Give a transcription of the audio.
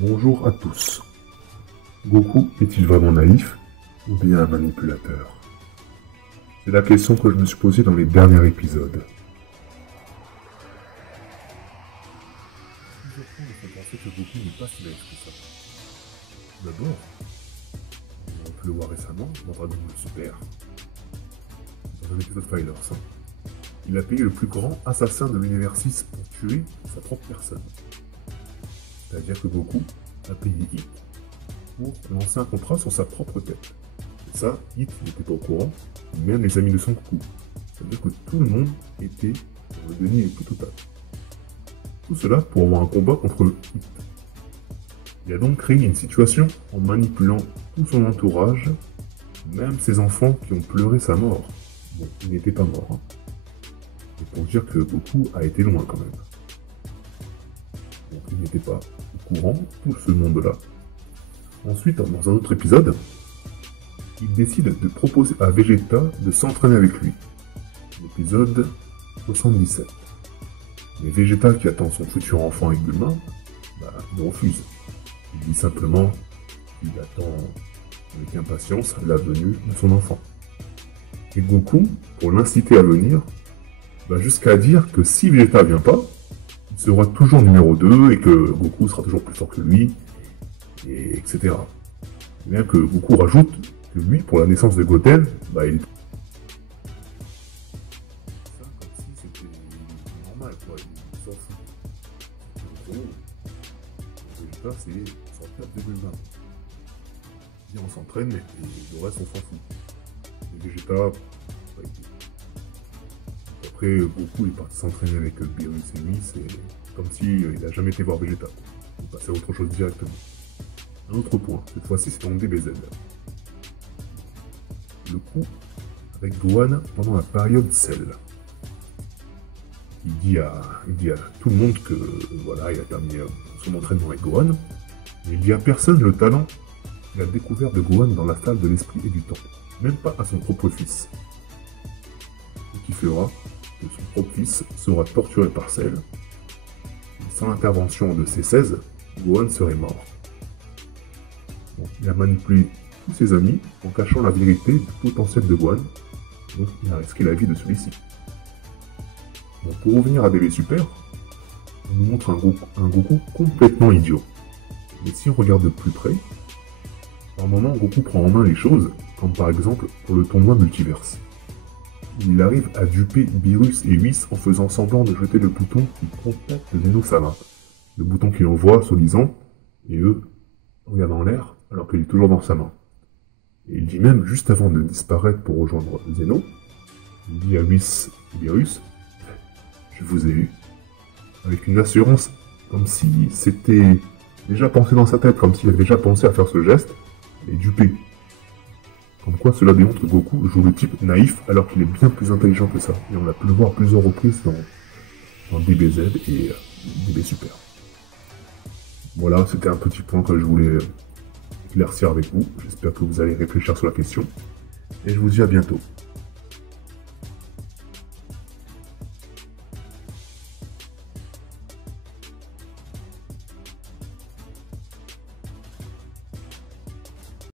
Bonjour à tous. Goku est-il vraiment naïf ou bien un manipulateur? C'est la question que je me suis posée dans les derniers épisodes. Plusieurs points me font penser que Goku n'est pas si naïf que ça. D'abord, on peut le voir récemment dans Dragon Ball Super, dans un épisode Fighters. Il a payé le plus grand assassin de l'univers 6 pour tuer sa propre personne. C'est-à-dire que Goku a payé Hit pour lancer un contrat sur sa propre tête. Et ça, Hit n'était pas au courant, même les amis de Son Goku. C'est-à-dire que tout le monde était dans le déni le plus total. Tout cela pour avoir un combat contre Hit. Il a donc créé une situation en manipulant tout son entourage, même ses enfants qui ont pleuré sa mort. Bon, il n'était pas mort. Et pour dire que Goku a été loin quand même. Donc il n'était pas au courant, tout ce monde-là. Ensuite, dans un autre épisode, il décide de proposer à Vegeta de s'entraîner avec lui. L'épisode 77. Mais Vegeta, qui attend son futur enfant avec Bulma, il refuse. Il dit simplement qu'il attend avec impatience la venue de son enfant. Et Goku, pour l'inciter à venir, va jusqu'à dire que si Vegeta vient pas, il sera toujours numéro 2 et que Goku sera toujours plus fort que lui, et etc. Bien que Goku rajoute que lui, pour la naissance de Goten, il... Ça, comme si c'était normal, quoi, il s'en fout. En gros, Vegeta, c'est son 4,20. On s'entraîne et le reste, on s'en fout. Et Vegeta, après, Goku est parti s'entraîner avec Beerus et Whis, et comme s'il n'a jamais été voir Vegeta. Il passait à autre chose directement. Un autre point, cette fois-ci c'est en DBZ. Le coup avec Gohan pendant la période Cell. Il dit à tout le monde que voilà, il a terminé son entraînement avec Gohan, mais il dit à personne le talent qu'il a découvert de Gohan dans la salle de l'esprit et du temps, même pas à son propre fils. Ce qui fera que son propre fils sera torturé par Cell. Sans l'intervention de C16, Gohan serait mort. Donc, il a manipulé tous ses amis en cachant la vérité du potentiel de Gohan, donc il a risqué la vie de celui-ci. Donc, pour revenir à DB Super, on nous montre un Goku complètement idiot. Mais si on regarde de plus près, par moment Goku prend en main les choses, comme par exemple pour le tournoi Multiverse. Il arrive à duper Beerus et Whis en faisant semblant de jeter le bouton qui contacte Zeno-sama. Le bouton qu'il envoie, soi-disant, et eux regardent en l'air alors qu'il est toujours dans sa main. Et il dit même, juste avant de disparaître pour rejoindre Zeno, il dit à Whis et Beerus, « Je vous ai eu », avec une assurance comme si c'était déjà pensé dans sa tête, comme s'il avait déjà pensé à faire ce geste, et duper. Comme quoi cela démontre que Goku joue le type naïf alors qu'il est bien plus intelligent que ça. Et on a pu le voir plusieurs reprises dans DBZ et DB Super. Voilà, c'était un petit point que je voulais éclaircir avec vous. J'espère que vous allez réfléchir sur la question. Et je vous dis à bientôt.